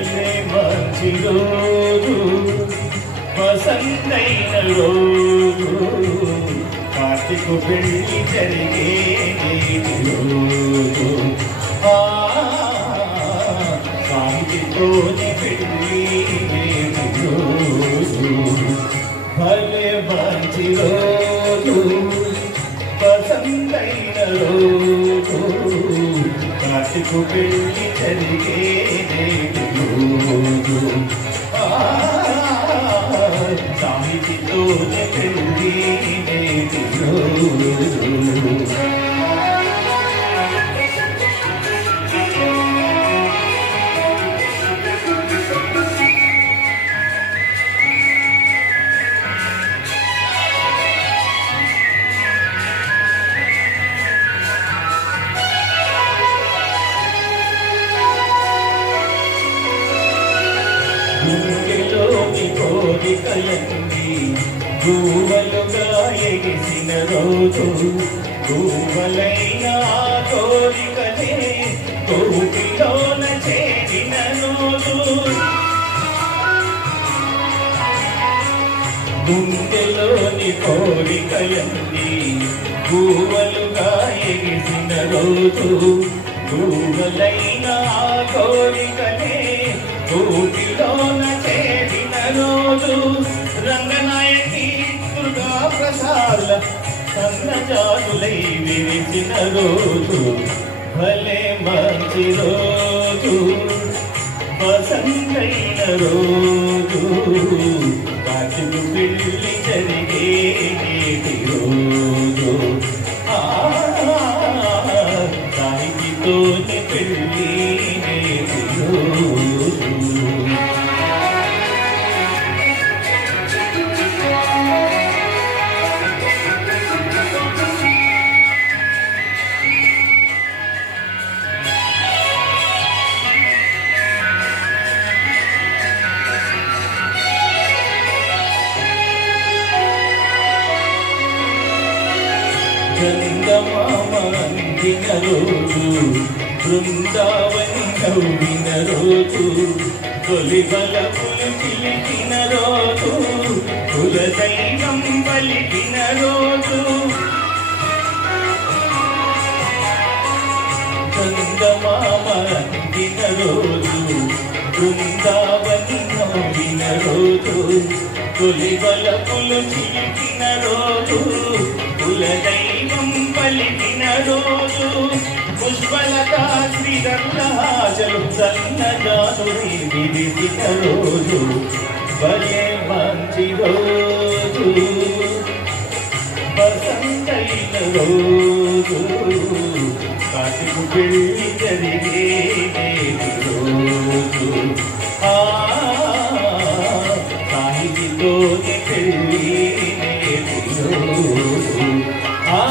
భలే మంచి రోజు వసంతైన రోజు కార్తీక పెళ్లి జరిగే రోజు సాహితితోనే పెళ్లి రోజు భలే మంచి రోజు వసంతైన రోజు కార్తీక పెళ్లి జరిగే రోజు సాహితితోనే పెళ్లి రోజు గుండెలోని కోరికలన్నీ గువ్వలుగా ఎగిసిన రోజు గువ్వలైన కోరికలే కోటిలోన చేరిన రోజు గుండెలోని కోరికలన్నీ గువ్వలుగా ఎగిసిన రోజు గువ్వలైన కోరికలే కోటిలోన చేరిన రోజు రంగనాయకి దుర్గా ప్రసాదుల సన్నజాతులై విరిచిన రోజు భలే మంచి రోజు వసంతైన రోజు కార్తీక పెళ్లి జరిగే రోజు సాహితితోనే పెళ్లి రోజు చందమామ అందిన రోజు బృందావని నవ్విన రోజు తొలి బలపులు చిలికిన రోజు కులదైవం పలికిన రోజు చందమామ అందిన రోజు బృందావని నవ్విన రోజు తొలి బలపులు చిలికిన రోజు కులదైవం పలికిన రోజు పుష్పలతా శ్రీధర్మహాజలు సన్నజాతుని విరిసిన రోజు భలే మంచి రోజు వసంతైన రోజు కార్తీక పెళ్లి జరిగే రోజు సాహితితోనే పెళ్లి రోజు ఆ